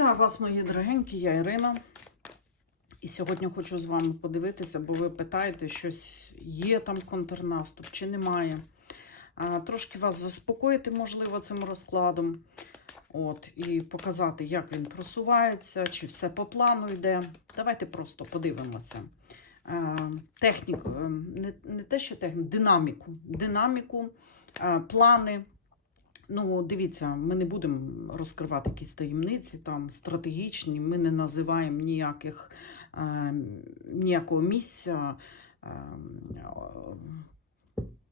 Вітаю вас, мої дорогенькі, я Ірина. І сьогодні хочу з вами подивитися, бо ви питаєте, щось є там контрнаступ чи немає. А, трошки вас заспокоїти, можливо, цим розкладом. От, і показати, як він просувається, чи все по плану йде. Давайте просто подивимося. А, техніку, е, не, не те, що техніку, динаміку. Динаміку, а, плани. Ну, дивіться, ми не будемо розкривати якісь таємниці, там стратегічні, ми не називаємо ніяких, е, ніякого місця, е,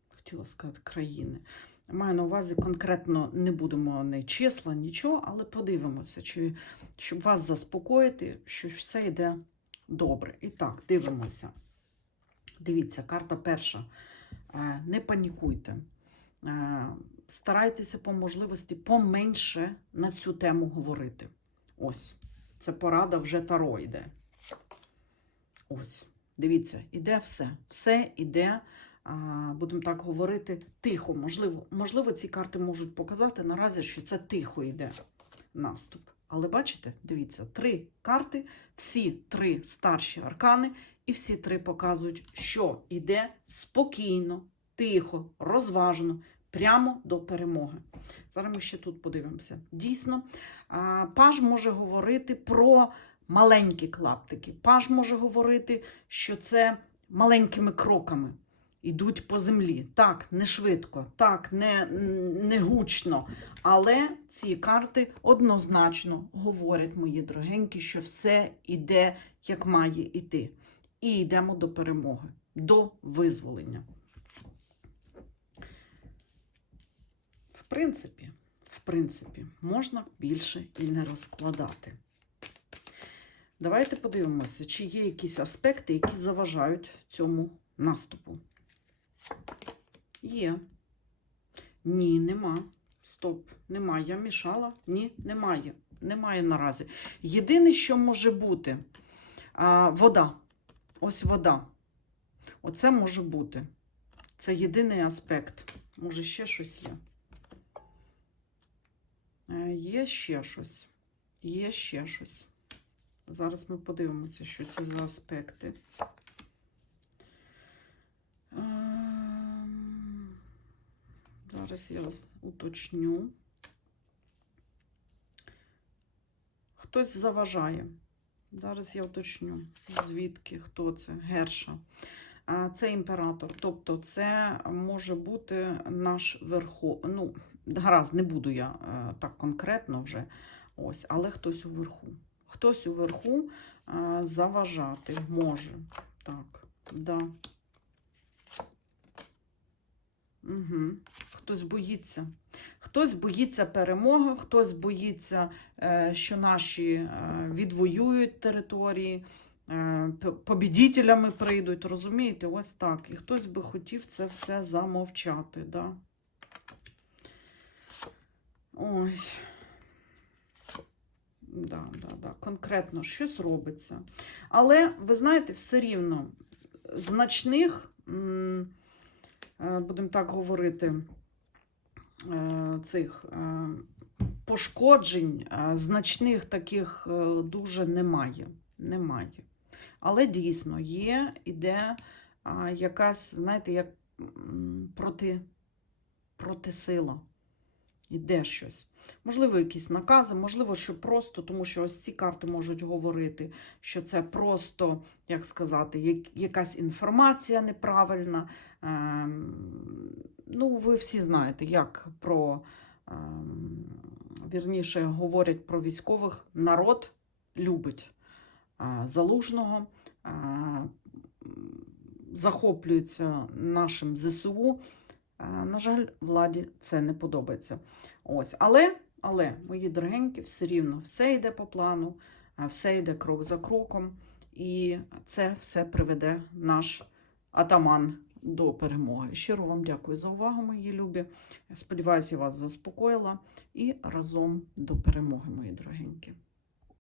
хотіла сказати, країни. Маю на увазі конкретно не будемо не числа, нічого, але подивимося, чи, щоб вас заспокоїти, що все йде добре. І так, дивимося. Дивіться, карта перша. Е, Не панікуйте. Е, старайтеся по можливості поменше на цю тему говорити. Ось, це порада вже таро йде. Ось, дивіться, іде все. Все іде, будемо так говорити, тихо. Можливо, можливо, ці карти можуть показати наразі, що це тихо йде наступ. Але бачите, дивіться, три карти, всі три старші аркани, і всі три показують, що йде спокійно, тихо, розважено, прямо до перемоги. Зараз ми ще тут подивимося. Дійсно, паж може говорити про маленькі клаптики. Паж може говорити, що це маленькими кроками йдуть по землі. Так, не швидко, так, не, не гучно. Але ці карти однозначно говорять, мої дорогенькі, що все йде, як має йти. І йдемо до перемоги, до визволення. Принципі, в принципі, можна більше і не розкладати. Давайте подивимося, чи є якісь аспекти, які заважають цьому наступу. Є. Ні, нема. Стоп, нема. Я мішала? Ні, немає. Немає наразі. Єдине, що може бути вода. Ось вода. Оце може бути. Це єдиний аспект. Може, ще щось є. Е, Є ще щось. Є ще щось. Зараз ми подивимося, що це за аспекти. Ем, Зараз я уточню. Хтось заважає. Зараз я уточню, звідки, хто це, Герша. Це імператор. Тобто, це може бути наш верхо. Ну, гаразд, не буду я е, так конкретно вже. Ось, але хтось уверху. Хтось уверху е, заважати може. Так, да. Угу. Хтось боїться. Хтось боїться перемоги, хтось боїться, е, що наші відвоюють території, побідітелями прийдуть, розумієте? Ось так. І хтось би хотів це все замовчати. Да? Ой. Да, да, да. Конкретно щось робиться. Але, ви знаєте, все рівно значних, е, будемо так говорити, е, цих е, пошкоджень, значних таких дуже немає. Немає. Але дійсно є, іде якась, знаєте, як проти, протисила. Іде щось. Можливо, якісь накази, можливо, що просто, тому що ось ці карти можуть говорити, що це просто, як сказати, як- якась інформація неправильна. Ем, ну, ви всі знаєте, як про, ем, вірніше, говорять про військових, народ любить е, залужного, е, захоплюється нашим ЗСУ. Е, На жаль, владі це не подобається. Ось, але, але, мої дорогенькі, все рівно все йде по плану, все йде крок за кроком, і це все приведе наш атаман до перемоги. Щиро вам дякую за увагу, мої любі. Сподіваюся, я вас заспокоїла і разом до перемоги, мої дорогенькі.